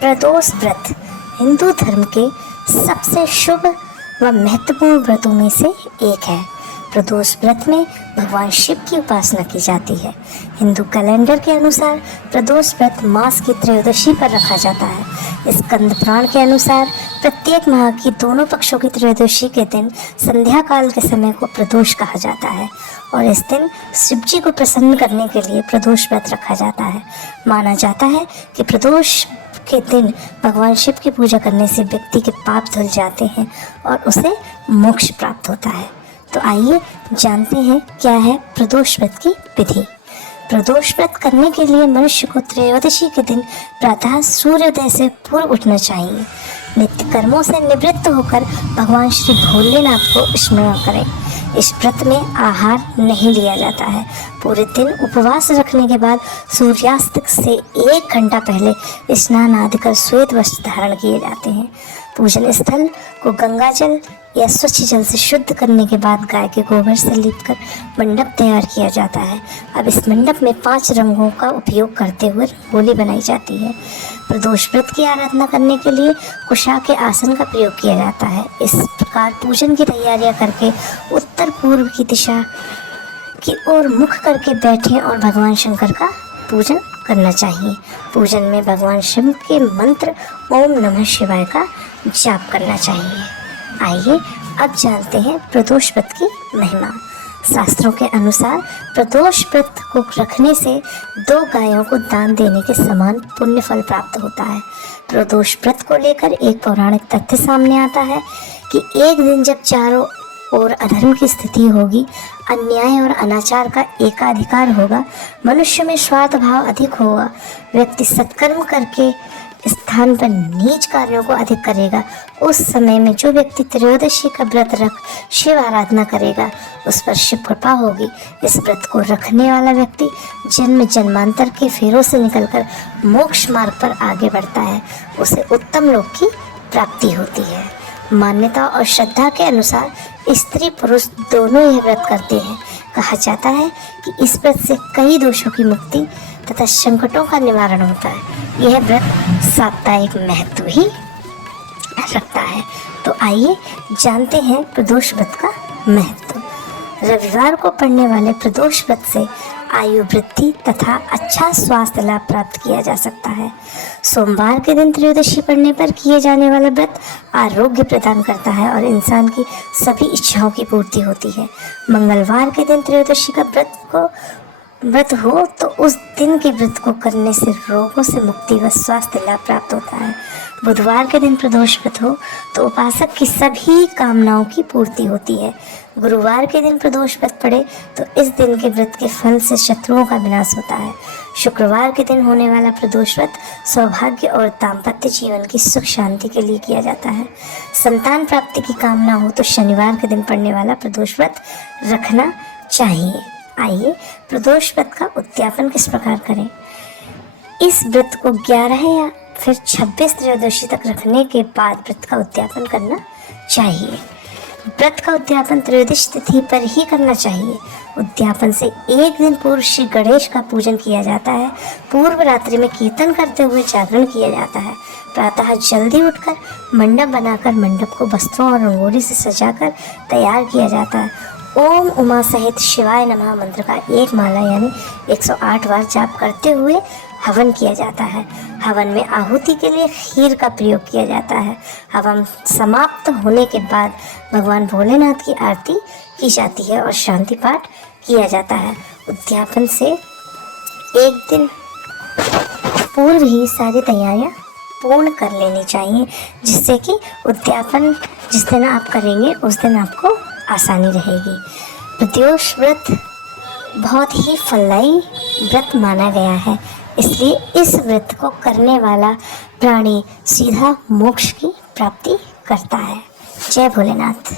प्रदोष व्रत हिंदू धर्म के सबसे शुभ व महत्वपूर्ण व्रतों में से एक है। प्रदोष व्रत में भगवान शिव की उपासना की जाती है। हिंदू कैलेंडर के अनुसार प्रदोष व्रत मास की त्रयोदशी पर रखा जाता है। स्कंद पुराण के अनुसार प्रत्येक माह की दोनों पक्षों की त्रयोदशी के दिन संध्या काल के समय को प्रदोष कहा जाता है और इस दिन शिव जी को प्रसन्न करने के लिए प्रदोष व्रत रखा जाता है। माना जाता है कि प्रदोष के दिन भगवान शिव की पूजा करने से व्यक्ति के पाप धुल जाते हैं और उसे मोक्ष प्राप्त होता है। तो आइए जानते हैं क्या है प्रदोष व्रत की विधि। प्रदोष व्रत करने के लिए मनुष्य को त्रयोदशी के दिन प्रातः सूर्योदय से पूर्व उठना चाहिए। नित्य कर्मों से निवृत्त होकर भगवान श्री भोलेनाथ को स्मरण करें। इस व्रत में आहार नहीं लिया जाता है। पूरे दिन उपवास रखने के बाद सूर्यास्त से 1 घंटा पहले स्नान आदि कर श्वेत वस्त्र धारण किए जाते हैं। पूजन स्थल को गंगा जल या स्वच्छ जल से शुद्ध करने के बाद गाय के गोबर से लीपकर मंडप तैयार किया जाता है। अब इस मंडप में 5 रंगों का उपयोग करते हुए रंगोली बनाई जाती है। प्रदोष व्रत की आराधना करने के लिए कुशा के आसन का प्रयोग किया जाता है। इस प्रकार पूजन की तैयारियां करके उत्तर पूर्व की दिशा की ओर मुख करके बैठें और भगवान शंकर का पूजन करना चाहिए। पूजन में भगवान शिव के मंत्र ओम नमः शिवाय का जाप करना चाहिए। आइए अब जानते हैं प्रदोष व्रत की महिमा। शास्त्रों के अनुसार प्रदोष व्रत को रखने से 2 गायों को दान देने के समान पुण्य फल प्राप्त होता है। प्रदोष व्रत को लेकर एक पौराणिक तथ्य सामने आता है कि एक दिन जब चारों ओर अधर्म की स्थिति होगी, अन्याय और अनाचार का एकाधिकार होगा, मनुष्य में स्वार्थ भाव अधिक होगा, व्यक्ति सत्कर्म करके स्थान पर नीच कार्यों को अधिक करेगा, उस समय में जो व्यक्ति त्रयोदशी का व्रत रख शिव आराधना करेगा उस पर शिव कृपा होगी। इस व्रत को रखने वाला व्यक्ति जन्म जन्मांतर के फेरों से निकलकर मोक्ष मार्ग पर आगे बढ़ता है, उसे उत्तम लोक की प्राप्ति होती है। मान्यता और श्रद्धा के अनुसार स्त्री पुरुष दोनों यह व्रत करते हैं। कहा जाता है कि इस व्रत से कई दोषों की मुक्ति तथा संकटों का निवारण होता है। यह व्रत साप्ताहिक महत्व ही रखता है। तो आइए जानते हैं प्रदोष व्रत का महत्व। रविवार को पड़ने वाले प्रदोष व्रत से आयु वृद्धि तथा अच्छा स्वास्थ्य लाभ प्राप्त किया जा सकता है। सोमवार के दिन त्रयोदशी पड़ने पर किए जाने वाला व्रत आरोग्य प्रदान करता है और इंसान की सभी इच्छाओं की पूर्ति होती है। मंगलवार के दिन त्रयोदशी का व्रत हो तो उस दिन के व्रत को करने से रोगों से मुक्ति व स्वास्थ्य लाभ प्राप्त होता है। बुधवार के दिन प्रदोष व्रत हो तो उपासक की सभी कामनाओं की पूर्ति होती है। गुरुवार के दिन प्रदोष व्रत पड़े तो इस दिन के व्रत के फल से शत्रुओं का विनाश होता है। शुक्रवार के दिन होने वाला प्रदोष व्रत सौभाग्य और दाम्पत्य जीवन की सुख शांति के लिए किया जाता है। संतान प्राप्ति की कामना हो तो शनिवार के दिन पड़ने वाला प्रदोष व्रत रखना चाहिए। आइए प्रदोष व्रत का उद्यापन किस प्रकार करें। इस व्रत को 11 या फिर 26 त्रयोदशी तक रखने के बाद व्रत का उद्यापन करना चाहिए। व्रत का उद्यापन त्रयोदशी तिथि पर ही करना चाहिए। उद्यापन से एक दिन पूर्व श्री गणेश का पूजन किया जाता है। पूर्व रात्रि में कीर्तन करते हुए जागरण किया जाता है। प्रातः जल्दी उठकर मंडप बनाकर मंडप को वस्त्रों और रंगोली से सजाकर तैयार किया जाता है। ओम उमा सहित शिवाय नमः मंत्र का 1 माला यानी 108 बार जाप करते हुए हवन किया जाता है। हवन में आहुति के लिए खीर का प्रयोग किया जाता है। हवन समाप्त होने के बाद भगवान भोलेनाथ की आरती की जाती है और शांति पाठ किया जाता है। उद्यापन से एक दिन पूर्व ही सारी तैयारियां पूर्ण कर लेनी चाहिए, जिससे कि उद्यापन जिस दिन आप करेंगे उस दिन आपको आसानी रहेगी। प्रदोष व्रत बहुत ही फलदायी व्रत माना गया है, इसलिए इस व्रत को करने वाला प्राणी सीधा मोक्ष की प्राप्ति करता है। जय भोलेनाथ।